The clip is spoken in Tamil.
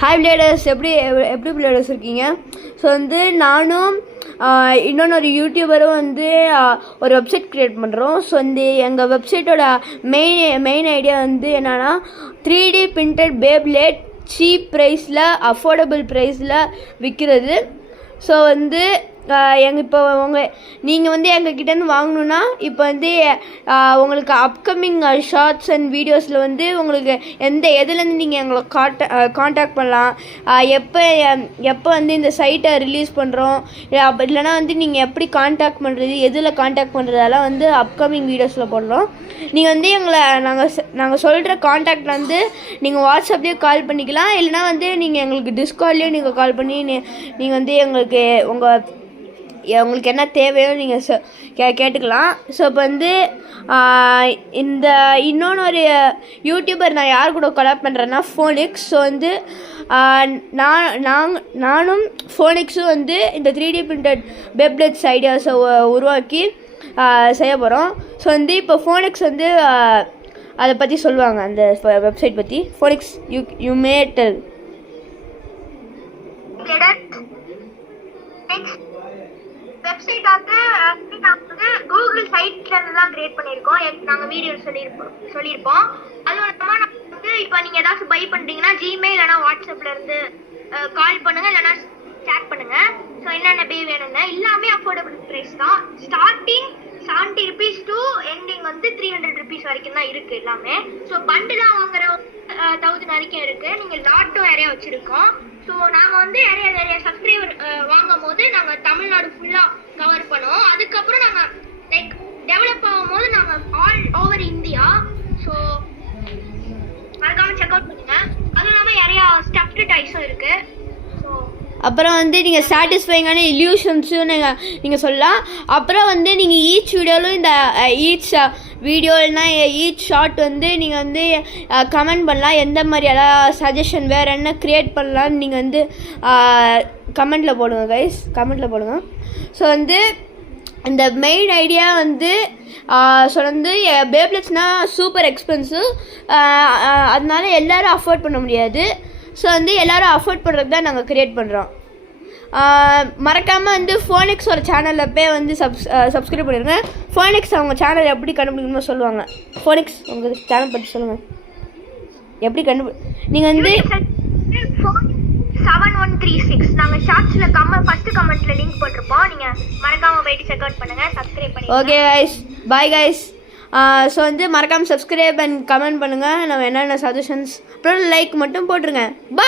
ஹாய் பிளேடர்ஸ், எப்படி பிளேடர்ஸ் இருக்கீங்க? ஸோ வந்து நானும் இன்னொன்று யூடியூபரும் வந்து ஒரு வெப்சைட் க்ரியேட் பண்ணுறோம். ஸோ வந்து எங்கள் வெப்சைட்டோட மெயின் ஐடியா வந்து என்னென்னா 3D பிரிண்டட் பேப்லேட் சீப் ப்ரைஸில் அஃபோர்டபுள் ப்ரைஸில் விற்கிறது. ஸோ வந்து இப்போ நீங்கள் வந்து எங்ககிட்டேருந்து வாங்கணுன்னா இப்போ வந்து உங்களுக்கு அப்கமிங் ஷார்ட்ஸ் அண்ட் வீடியோஸில் வந்து உங்களுக்கு எதுலேருந்து நீங்கள் எங்களை காண்டாக்ட் பண்ணலாம், எப்போ வந்து இந்த சைட்டை ரிலீஸ் பண்ணுறோம், இல்லைனா வந்து நீங்கள் எப்படி காண்டாக்ட் பண்ணுறது, எதில் காண்டாக்ட் பண்ணுறதெல்லாம் வந்து அப்கமிங் வீடியோஸில் போடுறோம். நீங்கள் வந்து எங்களை நாங்கள் சொல்கிற காண்டாக்டில் வந்து நீங்கள் வாட்ஸ்அப்லேயே கால் பண்ணிக்கலாம், இல்லைனா வந்து நீங்கள் எங்களுக்கு டிஸ்கார்ட்லேயே நீங்கள் கால் பண்ணி நீங்கள் வந்து எங்களுக்கு உங்களுக்கு என்ன தேவையோ நீங்கள் கேட்டுக்கலாம். ஸோ இப்போ வந்து இன்னொன்று யூடியூபர் நான் யார் கூட கொலாப் பண்ணுறேன்னா ஃபோனிக்ஸ். ஸோ வந்து நானும் ஃபோனிக்ஸும் வந்து இந்த 3D பிரிண்டட் பேப்லெட்ஸ் ஐடியாஸை உருவாக்கி செய்ய போகிறோம். ஸோ வந்து இப்போ ஃபோனிக்ஸ் வந்து அதை பற்றி சொல்லுவாங்க, அந்த வெப்சைட் பற்றி. Phoenix, you may del. Website வந்து கூகுள் சைட்ல இருந்து தான் கிரியேட் பண்ணியிருக்கோம். நாங்கள் வீடியோ சொல்லியிருப்போம். அது மூலமா நம்ம வந்து இப்போ நீங்கள் ஏதாச்சும் பை பண்ணுறீங்கன்னா ஜிமெயில் இல்லைனா வாட்ஸ்அப்ல இருந்து கால் பண்ணுங்க, இல்லைனா சேட் பண்ணுங்க. ஸோ என்னென்ன பே வேணும்னு எல்லாமே அஃபோர்டபுள் ப்ரைஸ் தான். ஸ்டார்டிங் 70 rupees டு எண்டிங் வந்து 300 rupees வரைக்கும் தான் இருக்குது எல்லாமே. ஸோ பண்டுலாம் வாங்குற 1000 வரைக்கும் இருக்குது. நீங்கள் லாட்டும் நிறையா வச்சுருக்கோம். ஸோ நாங்கள் வந்து நிறைய சப்ஸ்கிரைபர் வாங்கும் போது நாங்கள் தமிழ்நாடு ஃபுல்லாக கவர் பண்ணுவோம். அதுக்கப்புறம் நாங்கள் லைக் டெவலப் ஆகும் போது நாங்கள் ஆல் ஓவர் இந்தியா. ஸோ மறக்காமல் செக் அவுட் பண்ணுங்க. அதுவும் இல்லாமல் நிறையா ஸ்டஃப்டு டைஸும் இருக்குது. ஸோ அப்புறம் வந்து நீங்கள் சாட்டிஸ்ஃபைங்கான இல்யூஷன்ஸும் நீங்கள் சொல்லலாம். அப்புறம் வந்து நீங்கள் ஈச் வீடியோவிலும் இந்த வீடியோ இல்லைனா ஈச் ஷார்ட் வந்து நீங்கள் வந்து கமெண்ட் பண்ணலாம். எந்த மாதிரி எல்லாம் சஜஷன் வேறு என்ன க்ரியேட் பண்ணலான்னு நீங்கள் வந்து கமெண்ட்டில் போடுங்க கைஸ், கமெண்ட்டில் போடுங்க. ஸோ வந்து இந்த மெயின் ஐடியா வந்து ஸோ வந்து பேப்லெட்ஸ்னால் சூப்பர் எக்ஸ்பென்சிவ், அதனால எல்லோரும் அஃபோர்ட் பண்ண முடியாது. ஸோ வந்து எல்லோரும் அஃபோர்ட் பண்ணுறது தான் நாங்கள் க்ரியேட் பண்ணுறோம். மறக்காமல் வந்து ஃபோனிக்ஸோட சேனலில் போய் வந்து சப்ஸ்கிரைப் பண்ணிடுங்க. ஃபோனிக்ஸ் அவங்க சேனல் எப்படி கண்டுபிடிக்கணுமோ சொல்லுவாங்க. ஃபோனிக்ஸ் உங்கள் சேனல் பற்றி சொல்லுங்கள், எப்படி நீங்கள் வந்து 7136 நாங்கள் ஷார்ட்ஸில் ஃபஸ்ட்டு கமெண்ட்டில் லிங்க் போட்டிருப்போம். நீங்கள் மறக்காமல் போயிட்டு செக் அவுட் பண்ணுங்கள், சப்ஸ்கிரைப் பண்ணி. Okay guys, bye guys. So வந்து மறக்காமல் சப்ஸ்கிரைப் அண்ட் கமெண்ட் பண்ணுங்கள். நம்ம என்னென்ன சஜஷன்ஸ் அப்புறம் லைக் மட்டும் போட்டுருங்க. பாய்.